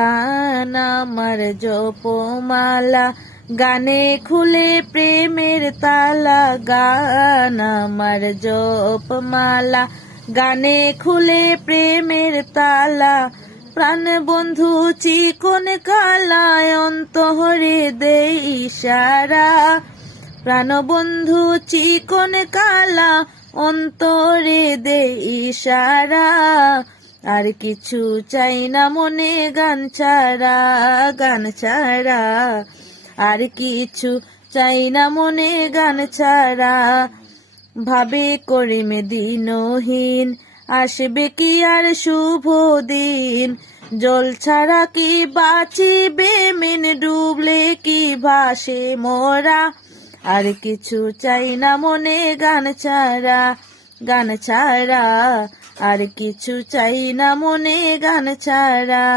গান আমার জপমালা, গানে খুলে প্রেমের তালা। গান আমার জপমালা, গানে খুলে প্রেমের তালা। প্রাণ বন্ধু চিকন কালায় অন্তরে দেই ইশারা। প্রাণ বন্ধু চিকন কালা অন্তরে দেই ইশারা। আর কিছু চাই না মনে গান ছাড়া, গান ছাড়া। আর কিছু চাই না মনে গান ছাড়া। ভাবে করে দিনহীন, আসবে কি আর শুভ দিন। জল ছাড়া কি বাঁচিবে মিন, ডুবলে কি ভাসে মোরা। আর কিছু চাই না মনে গান ছাড়া, গান ছাড়া। আর কিছু চাই না মনে গান ছাড়া।